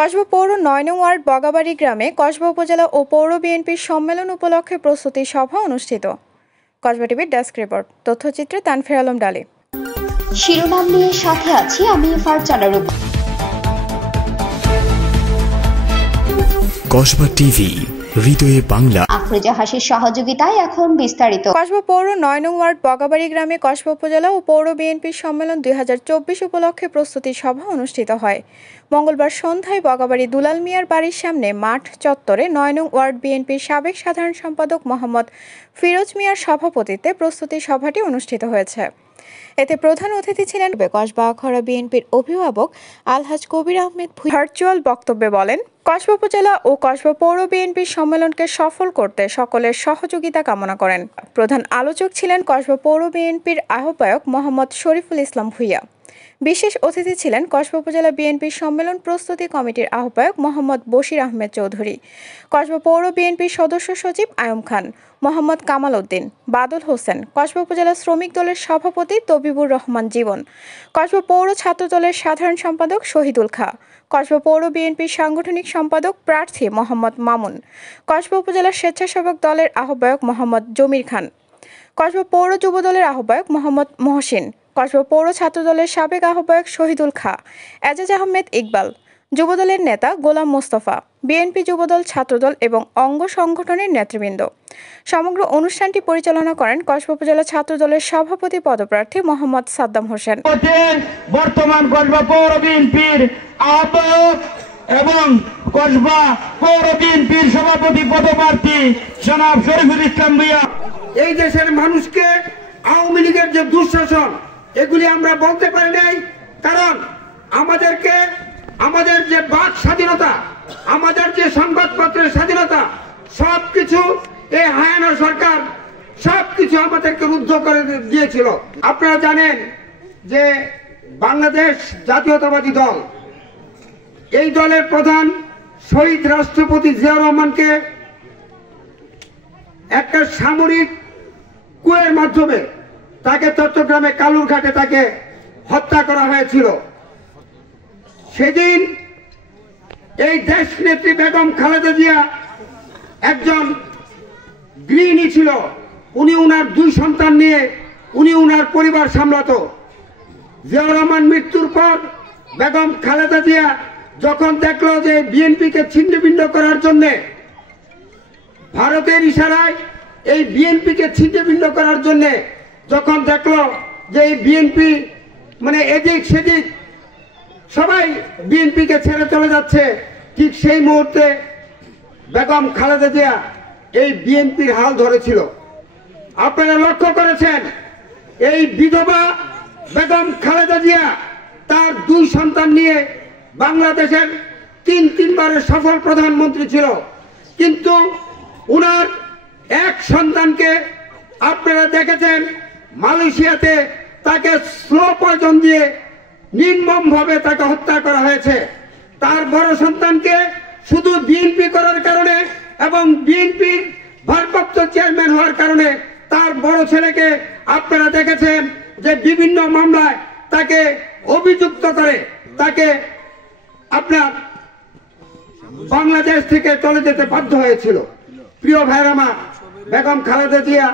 কসবা পৌর ৯ নং ওয়ার্ড বগাবাড়ি গ্রামে কসবা উপজেলা ও পৌর বিএনপির সম্মেলন উপলক্ষে প্রস্তুতি সভা অনুষ্ঠিত। কসবা টিভির ডেস্ক রিপোর্ট, তথ্যচিত্রে তানফির আলম ডালি। শিরোনাম নিয়ে সাথে আছি আমি ফারজানা রূপা। কসবা টিভি, হৃদয়ে বাংলা। আফরোজা হাসির সহযোগিতায় এখন বিস্তারিত। কসবা পৌর ৯ নং ওয়ার্ড বগাবাড়ি গ্রামে কসবা উপজেলা ও পৌর বিএনপির সম্মেলন ২০২৪ উপলক্ষে প্রস্তুতি সভা অনুষ্ঠিত হয়। মঙ্গলবার সন্ধ্যায় বগাবাড়ি দুলাল মিয়ার বাড়ির সামনে মাঠ চত্বরে ৯ নং ওয়ার্ড বিএনপির সাবেক সাধারণ সম্পাদক মোহাম্মদ ফিরোজ মিয়ার সভাপতিত্বে প্রস্তুতি সভাটি অনুষ্ঠিত হয়েছে। এতে প্রধান অতিথি ছিলেন কসবা আখাউড়া বিএনপির অভিভাবক আলহাজ কবির আহমেদ। ভার্চুয়াল বক্তব্যে বলেন, কসবা উপজেলা ও কসবা পৌর বিএনপির সম্মেলনকে সফল করতে সকলের সহযোগিতা কামনা করেন। প্রধান আলোচক ছিলেন কসবা পৌর বিএনপির আহ্বায়ক মোহাম্মদ শরীফুল ইসলাম ভূঁইয়া। বিশেষ অতিথি ছিলেন কসবা উপজেলা বিএনপির সম্মেলন প্রস্তুতি কমিটির আহ্বায়ক মোহাম্মদ বশির আহমেদ চৌধুরী, কসবা পৌর বিএনপির সদস্য সচিব আয়ুম খান, মোহাম্মদ কামাল উদ্দিন, বাদল হোসেন, কসবা উপজেলা শ্রমিক দলের সভাপতি তবিবুর রহমান জীবন, কসবা পৌর ছাত্র দলের সাধারণ সম্পাদক শহীদুল খাঁ, কসবা পৌর বিএনপির সাংগঠনিক সম্পাদক প্রার্থী মোহাম্মদ মামুন, কসবা উপজেলা স্বেচ্ছাসেবক দলের আহ্বায়ক মোহাম্মদ জমির খান, কসবা পৌর যুব দলের আহ্বায়ক মোহাম্মদ মহসিন, কসবা পৌর ছাত্র দলের সাবেক আহ্বায়ক শহীদুল খাঁ, এজাজ আহমেদ ইকবাল, যুবদলের নেতা গোলাম মোস্তফা, বিএনপি যুবদল, ছাত্রদল এবং অঙ্গ সংগঠনের নেতৃবৃন্দ। সমগ্র অনুষ্ঠানটি পরিচালনা করেন কসবা উপজেলা ছাত্র দলের সভাপতি পদপ্রার্থী মোহাম্মদ সাদ্দাম হোসেন। বর্তমান কসবা পৌর বিএনপির আহ্বায়ক এবং কসবা পৌর বিএনপির সভাপতি পদপ্রার্থী জনাব শরীফুল ইসলাম ভূঁইয়া। এই দেশের মানুষকে আওয়ামী লীগের যে দুঃশাসন, এগুলি আমরা বলতে পারি নাই, কারণ আমাদেরকে আমাদের যে বাক স্বাধীনতা, আমাদের যে সংবাদপত্রের স্বাধীনতা, সবকিছু এই হায়ানা সরকার সবকিছু আমাদেরকে রুদ্ধ করে দিয়েছিল। আপনারা জানেন যে বাংলাদেশ জাতীয়তাবাদী দল, এই দলের প্রধান শহীদ রাষ্ট্রপতি জিয়াউর রহমানকে একটা সামরিক কুয়ের মাধ্যমে তাকে চট্টগ্রামে কালুরঘাটে তাকে হত্যা করা হয়েছিল। সেদিন এই দেশ নেত্রী বেগম খালেদা জিয়া একজন গৃহিণী ছিল। উনি উনার 2 সন্তান নিয়ে উনি উনার পরিবার সামলাতো। জিয়াউর রহমান মৃত্যুর পর বেগম খালেদা জিয়া যখন দেখলো যে বিএনপিকে ছিন্নভিন্ন করার জন্য ভারতের ইশারায় এই বিএনপিকে ছিন্নভিন্ন করার জন্য যখন দেখলো যে এই বিএনপি মানে এদিক সেদিক সবাই বিএনপিকে ছেড়ে চলে যাচ্ছে, ঠিক সেই মুহূর্তে বেগম খালেদা জিয়া এই বিএনপির হাল ধরেছিল। আপনারা লক্ষ্য করেছেন এই বিধবা বেগম খালেদা জিয়া তার 2 সন্তান নিয়ে বাংলাদেশের 3বারের সফল প্রধানমন্ত্রী ছিল, কিন্তু উনার এক সন্তানকে আপনারা দেখেছেন মালয়েশিয়াতে তাকে স্লো পয়জন দিয়ে নির্মমভাবে তাকে হত্যা করা হয়েছে। তার বড় সন্তানকে শুধু বিএনপি করার কারণে এবং বিএনপির ভারপ্রাপ্ত চেয়ারম্যান হওয়ার কারণে তার বড় ছেলেকে আপনারা দেখেছেন যে বিভিন্ন মামলায় তাকে অভিযুক্ত করে তাকে আপনার বাংলাদেশ থেকে চলে যেতে বাধ্য হয়েছিল। প্রিয় ভাইরা আমার, বেগম খালেদা জিয়া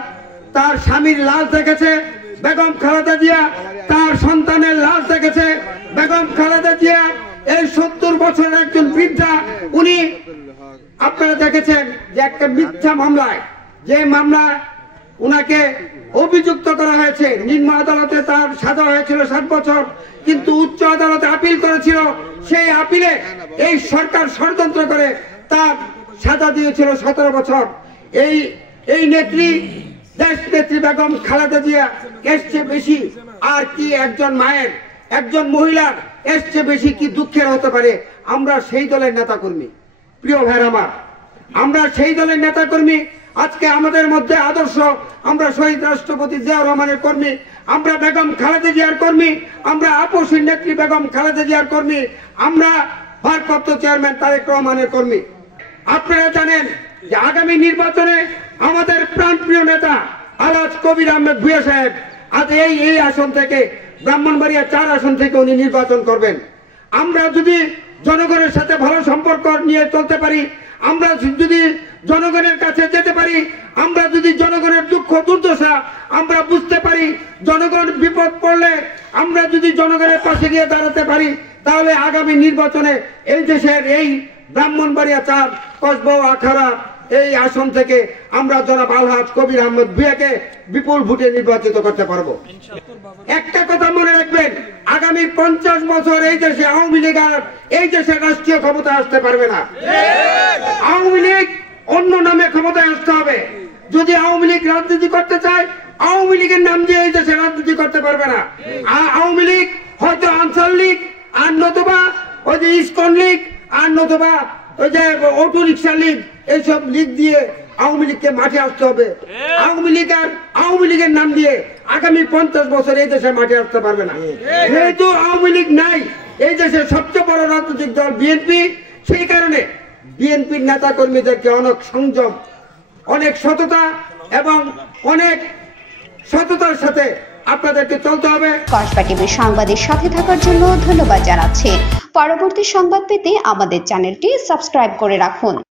তার স্বামীর লাশ দেখেছে, বেগম খালেদা জিয়া তার সন্তানের লাশ দেখেছে। বেগম খালেদা জিয়া এই 70 বছরের একজন বৃদ্ধা, উনি আপনারা দেখেছেন যে একটা মিথ্যা মামলায়, যে মামলা উনাকে অভিযুক্ত করা হয়েছে, নিম্ন আদালতে তার সাজা হয়েছিল 7 বছর, কিন্তু উচ্চ আদালতে আপিল করেছিল। সেই আপিলে এই সরকার ষড়যন্ত্র করে তার সাজা দিয়েছিল 17 বছর। এই নেত্রী দেশ নেত্রী বেগম খালেদা জিয়া এসছে বেশি আর কি একজন মায়ের, একজন মহিলার এসছে বেশি কি দুঃখের হতে পারে। আমরা সেই দলের নেতা কর্মী, প্রিয় ভাইরা আমার, আমরা সেই দলের নেতা কর্মী। আজকে আমাদের মধ্যে আদর্শ, আমরা শহীদ রাষ্ট্রপতি জিয়াউর রহমানের কর্মী, আমরা বেগম খালেদা জিয়ার কর্মী, আমরা আপসী নেত্রী বেগম খালেদা জিয়ার কর্মী, আমরা ভারপ্রাপ্ত চেয়ারম্যান তারেক রহমানের কর্মী। আপনারা জানেন যে আগামী নির্বাচনে আমাদের প্রাণপ্রিয় নেতা আলহাজ কবির আহমেদ ভূঁইয়া সাহেব আজ এই আসন থেকে ব্রাহ্মণবাড়িয়া 4 আসন থেকে উনি নির্বাচন করবেন। আমরা যদি জনগণের সাথে ভালো সম্পর্ক নিয়ে চলতে পারি, আমরা যদি জনগণের কাছে যেতে পারি, আমরা যদি জনগণের দুঃখ দুর্দশা আমরা বুঝতে পারি, জনগণ বিপদ পড়লে আমরা যদি জনগণের পাশে গিয়ে দাঁড়াতে পারি, তাহলে আগামী নির্বাচনে এই দেশের এই ব্রাহ্মণবাড়িয়া 4 কসবা ও আখাউড়া এই আসন থেকে আমরা জনাব আলহাজ কবির আহমেদ ভূঁইয়াকে বিপুল ভোটে নির্বাচিত করতে পারবো। একটা কথা মনে রাখবেন, আগামী 50 বছর এই দেশে আওয়ামী লীগ আর এই দেশের রাষ্ট্রীয় ক্ষমতা আসতে পারবে না। আওয়ামী লীগ অন্য নামে ক্ষমতায় আসতে হবে। যদি আওয়ামী লীগ রাজনীতি করতে চায়, আওয়ামী লীগের নাম দিয়ে এই দেশে রাজনীতি করতে পারবে না। আওয়ামী লীগ হয়তো আনসার লীগ, আর নতুবা ওই যে ইসকন লীগ, আর নতুবা ওই যে অটো রিক্সা লীগ, এইসব লীগ দিয়ে আওয়ামী লীগকে মাঠে আসতে হবে। আওয়ামী লীগ আর আওয়ামী লীগের নাম দিয়ে আগামী 50 বছর এই দেশে মাঠে আসতে পারবে না। যেহেতু আওয়ামী লীগ নাই, এই দেশের সবচেয়ে বড় রাজনৈতিক দল বিএনপি, সেই কারণে বিএনপির নেতা কর্মীদেরকে অনেক সংযম, অনেক সততা এবং অনেক সততার সাথে আপনাদেরকে চলতে হবে। কসবা টিভির সংবাদের সাথে থাকার জন্য ধন্যবাদ জানাচ্ছি। পরবর্তী সংবাদ পেতে আমাদের চ্যানেলটি সাবস্ক্রাইব করে রাখুন।